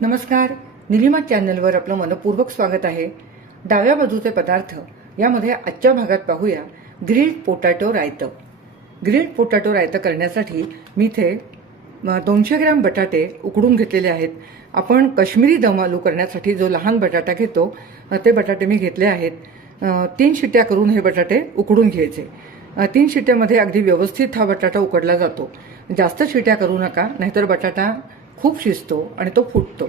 नमस्कार. निलिमा चॅनलवर आपलं मनपूर्वक स्वागत आहे. डाव्या बाजूचे पदार्थ यामध्ये आजच्या भागात पाहूया. ग्रिल्ड पोटॅटो रायतं. ग्रिल्ड पोटॅटो रायतं करण्यासाठी मी इथे दोनशे ग्रॅम बटाटे उकडून घेतलेले आहेत. आपण कश्मीरी दम आलू करण्यासाठी जो लहान बटाटा घेतो ते बटाटे मी घेतले आहेत. तीन शिट्ट्या करून हे बटाटे उकडून घ्यायचे. तीन शिट्ट्यामध्ये अगदी व्यवस्थित हा बटाटा उकडला जातो. जास्त शिट्ट्या करू नका नाहीतर बटाटा खूप शिजतो आणि तो फुटतो.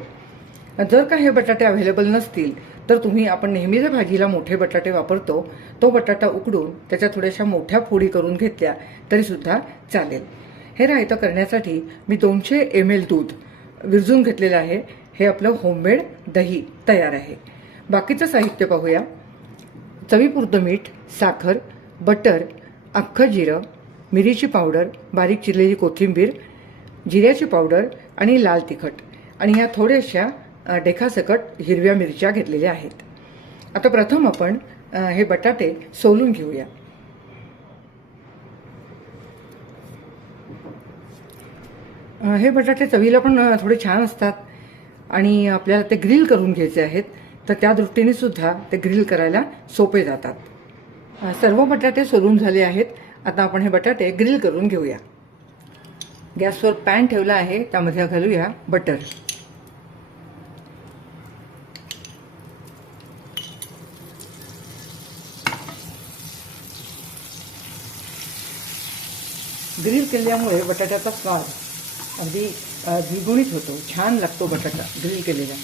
जर का हे बटाटे अव्हेलेबल नसतील तर तुम्ही आपण नेहमी जर भाजीला मोठे बटाटे वापरतो तो बटाटा उकडून त्याच्या थोड्याशा मोठ्या फोडी करून घेतल्या तरीसुद्धा चालेल. हे रायतं करण्यासाठी मी दोनशे एम एल दूध विरजून घेतलेलं आहे. हे आपलं होममेड दही तयार आहे. बाकीचं साहित्य पाहूया. चवीपुरतं मीठ साखर बटर अख्खं जिरं मिरीची पावडर बारीक चिरलेली कोथिंबीर जिऱ्याची पावडर आणि लाल तिखट. आणि ह्या थोड्याशा डेखासकट हिरव्या मिरच्या घेतलेल्या आहेत. आता प्रथम आपण हे बटाटे सोलून घेऊया. हे बटाटे चवीला पण थोडे छान असतात. आणि आपल्याला ते ग्रिल करून घ्यायचे आहेत. तर त्या दृष्टीने सुद्धा ते ग्रिल करायला सोपे जातात. सर्व बटाटे सोलून झाले आहेत. आता आपण हे बटाटे ग्रिल करून घेऊया. गॅसवर पॅन ठेवला आहे त्यामध्ये घालूया बटर. ग्रिल केल्यामुळे बटाट्याचा स्वाद अगदी द्विगुणित होतो. छान लागतो बटाटा ग्रिल केलेला.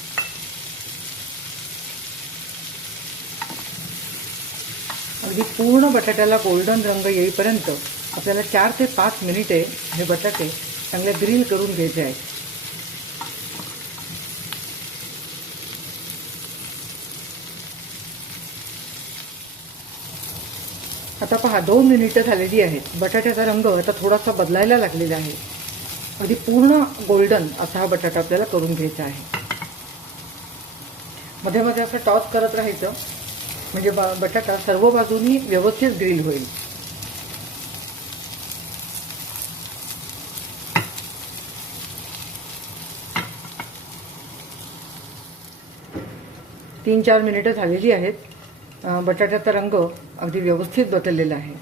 अगदी पूर्ण बटाट्याला गोल्डन रंग येईपर्यंत आपल्याला चार ते पाच मिनिटे हे बटाटे चांगले ग्रिल करून घ्यायचे आहेत. आता पहा दोन मिनिटं झालेली आहेत. बटाट्याचा रंग आता थोडासा बदलायला लागलेला आहे. अगदी पूर्ण गोल्डन असा हा बटाटा आपल्याला करून घ्यायचा आहे. मध्ये मध्ये असं टॉस करत राहायचं. म्हणजे ब- बटाटा सर्व बाजूनी व्यवस्थित ग्रिल होईल. तीन चार मिनिटं झालेली आहेत. बटाट्याचा रंग अगदी व्यवस्थित बदललेला आहे.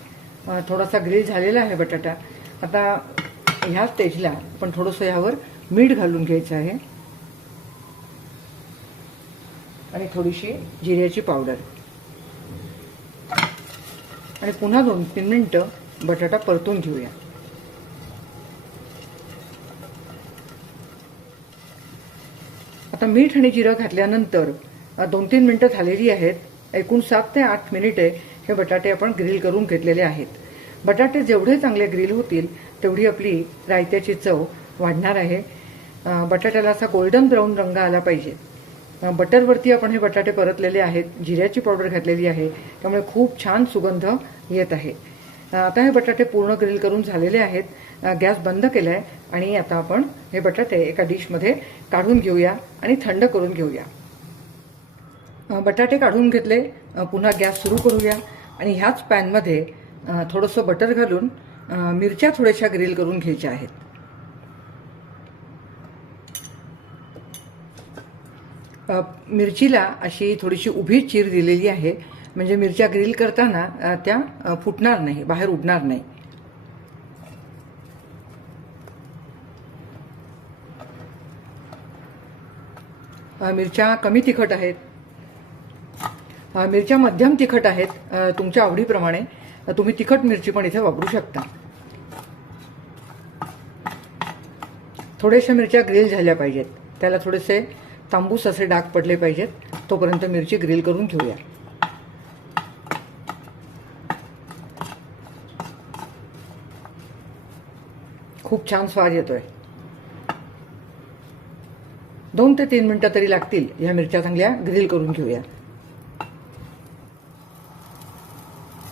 थोडासा ग्रिल झालेला आहे बटाटा. आता ह्या स्टेजला पण थोडंसं ह्यावर मीठ घालून घ्यायचं आहे. आणि थोडीशी जिऱ्याची पावडर. आणि पुन्हा दोन तीन मिनटं बटाटा परतून घेऊया. आता मीठ आणि जिरं घातल्यानंतर दोन तीन मिनटं झालेली आहेत. एकूण सात ते आठ मिनिटे हे बटाटे आपण ग्रिल करून घेतलेले आहेत. बटाटे जेवढे चांगले ग्रिल होतील तेवढी आपली रायत्याची चव वाढणार आहे. बटाट्याला असा गोल्डन ब्राऊन रंग आला पाहिजे. बटरवरती आपण हे बटाटे परतलेले आहेत. जिऱ्याची पावडर घातलेली आहे. त्यामुळे खूप छान सुगंध येत आहे. आता हे बटाटे पूर्ण ग्रिल करून झालेले आहेत. गॅस बंद केला आहे आणि आता आपण हे बटाटे एका डिशमध्ये काढून घेऊया आणि थंड करून घेऊया. बटाटे काढून घेतले. पुन्हा गॅस सुरू करूया. आणि ह्याच पॅनमध्ये थोडंसं बटर घालून मिरच्या थोड्याशा ग्रिल करून घ्यायच्या आहेत. मिरचीला अशी थोडीशी उभी चीर दिलेली आहे. म्हणजे मिरच्या ग्रिल करताना त्या फुटणार नाही बाहेर उडणार नाही. मिरच्या कमी तिखट आहेत. मिरच्या मध्यम तिखट आहेत तुमच्या आवडीप्रमाणे. तुम्ही तिखट मिरची पण इथे वापरू शकता. थोड्याशा मिरच्या ग्रिल झाल्या पाहिजेत. त्याला थोडेसे तांबूस असे डाग पडले पाहिजेत. तोपर्यंत मिरची ग्रिल करून घेऊया. खूप छान स्वाद येतोय. दोन ते तीन मिनिटं तरी लागतील ह्या मिरच्या चांगल्या ग्रिल करून घेऊया.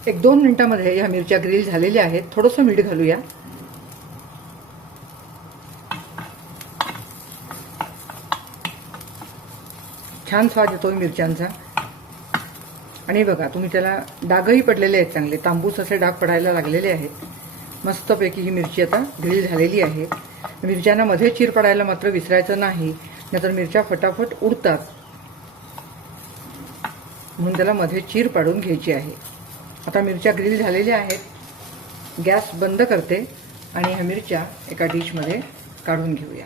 एक दोन मिनिटामध्ये ह्या मिरच्या ग्रिल झालेल्या आहेत. थोडंसं मीठ घालूया. छान स्वाद येतो मिरच्यांचा. आणि बघा तुम्ही त्याला डागही पडलेले आहेत चांगले. तांबूस असे डाग पडायला लागलेले आहेत. मस्तपैकी ही मिरची आता ग्रिल झालेली आहे. मिरच्यांना मध्ये चीर पडायला मात्र विसरायचं नाही नाहीतर मिरच्या फटाफट उडतात. म्हणून त्याला मध्ये चीर पाडून घ्यायची आहे. आता मिरच्या ग्रिल झालेल्या आहेत. गॅस बंद करते आणि ह्या मिरच्या एका डिशमध्ये काढून घेऊया.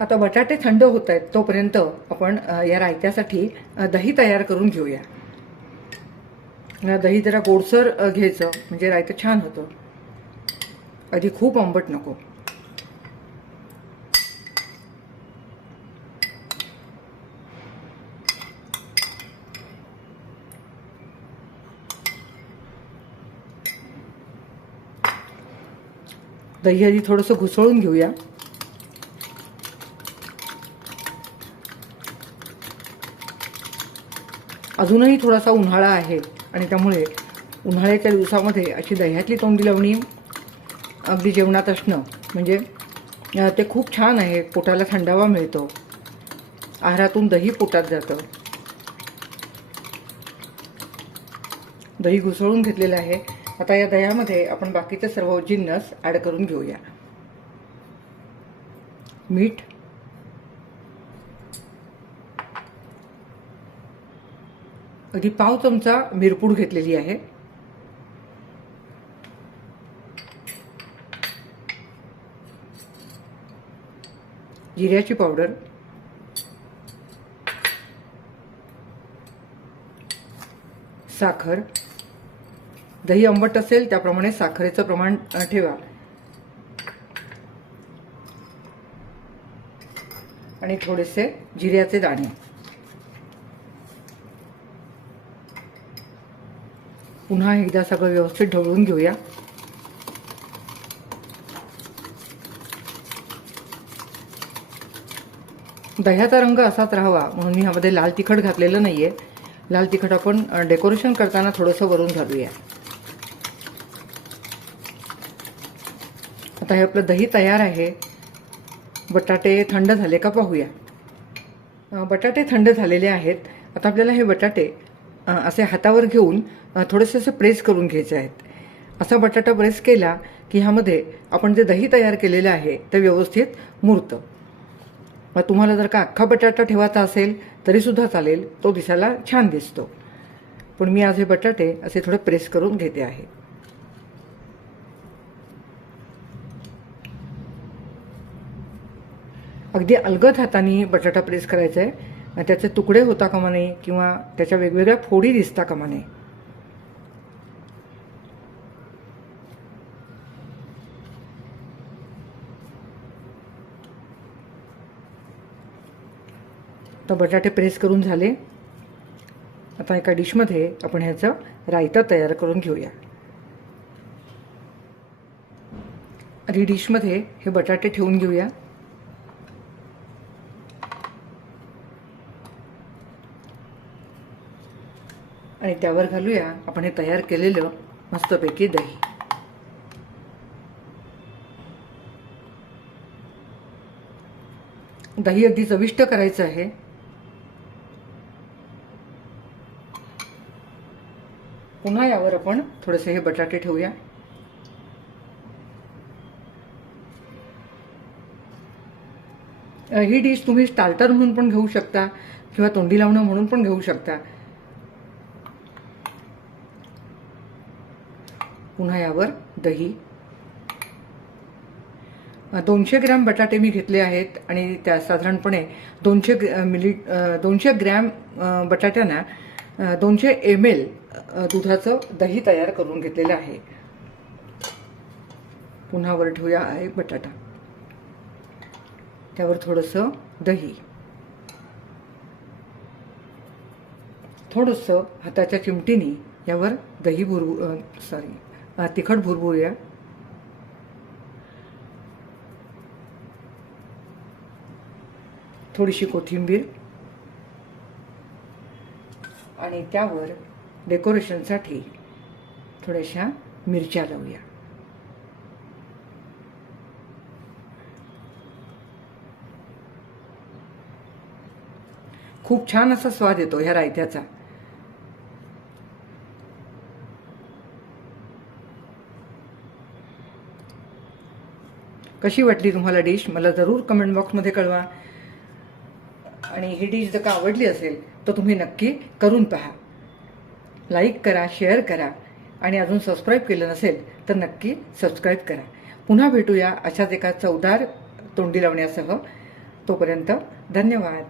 आता बटाटे थंड होत आहेत तोपर्यंत आपण या रायत्यासाठी दही तयार करून घेऊया. दही जरा गोडसर घ्यायचं म्हणजे रायतं छान होतं. आधी खूप आंबट नको. दही आधी थोडंसं घुसळून घेऊया. अजूनही थोडासा उन्हाळा आहे आणि त्यामुळे उन्हाळ्याच्या दिवसामध्ये अशी दह्यातली तोंडी लावणी अगदी जेवणात असणं म्हणजे ते खूप छान आहे. पोटाला थंडावा मिळतो. आहारातून दही पोटात जातं. दही घुसळून घेतलेलं आहे. आता या दह्यामध्ये आपण बाकीचे सर्व जिन्नस ॲड करून घेऊया. मीठ. अगदी पाव चमचा मिरपूड घेतलेली आहे. जिऱ्याची पावडर. साखर. दही आंबट असेल त्याप्रमाणे साखरेचं प्रमाण ठेवा. आणि थोडेसे जिऱ्याचे दाणे. पुन्हा एकदा सगळं व्यवस्थित ढवळून घेऊया. दह्याचा रंग असाच राहावा म्हणून मी ह्यामध्ये लाल तिखट घातलेलं नाही आहे लाल तिखट आपण डेकोरेशन करताना थोडंसं वरून घालूया. आता हे आपलं दही तयार आहे. बटाटे थंड झाले का पाहूया. बटाटे थंड झालेले आहेत. आता आपल्याला हे बटाटे असे हातावर घेऊन थोडेसे असे प्रेस करून घ्यायचे आहेत. असा बटाटा प्रेस केला की ह्यामध्ये आपण जे दही तयार केलेलं आहे ते व्यवस्थित मुरतं. मग तुम्हाला जर का अख्खा बटाटा ठेवायचा असेल तरीसुद्धा चालेल. तो दिसायला छान दिसतो. पण मी आज हे बटाटे असे थोडे प्रेस करून घेते आहे. अगदी अलगद हाताने बटाटा प्रेस करायचा आहे त्याचे तुकडे होता कामा नये किंवा त्याच्या वेगवेगळ्या फोडी दिसता कामा नये. तर बटाटे प्रेस करून झाले. आता एका डिशमध्ये आपण ह्याचं रायता तयार करून घेऊया. आधी डिशमध्ये हे बटाटे ठेवून घेऊया. आणि त्यावर घालूया. आपण हे तयार केलेलं मस्तपैकी दही. दही अगदी चविष्ट करायचं आहे. पुन्हा यावर आपण थोडेसे हे बटाटे ठेवूया. ही डिश तुम्ही स्टार्टर म्हणून पण घेऊ शकता किंवा तोंडी लावणं म्हणून पण घेऊ शकता. पुन्हा यावर दही. दोनशे ग्रॅम बटाटे मी घेतले आहेत आणि त्या साधारणपणे दोनशे ग्र- मिली दोनशे ग्रॅम बटाट्यांना दोनशे एम एल दुधाचं दही तयार करून घेतलेलं आहे. पुन्हा वर ठेवूया आहे बटाटा. त्यावर थोडंसं दही. थोडंसं हाताच्या चिमटीने यावर दही भुरभु सॉरी तिखट भुरभुरूया. थोडीशी कोथिंबीर. आणि त्यावर डेकोरेशनसाठी थोड्याशा मिरच्या लावूया. खूप छान असा स्वाद येतो ह्या रायत्याचा. कशी वाटली तुम्हाला डिश? मला जरूर कमेंट बॉक्समध्ये कळवा. आणि ही डिश जर का आवडली असेल तर तुम्ही नक्की करून पहा. लाईक करा शेअर करा. आणि अजून सबस्क्राईब केलं नसेल तर नक्की सबस्क्राईब करा. पुन्हा भेटूया अशाच एका चवदार तोंडी लावण्यासह. तोपर्यंत धन्यवाद.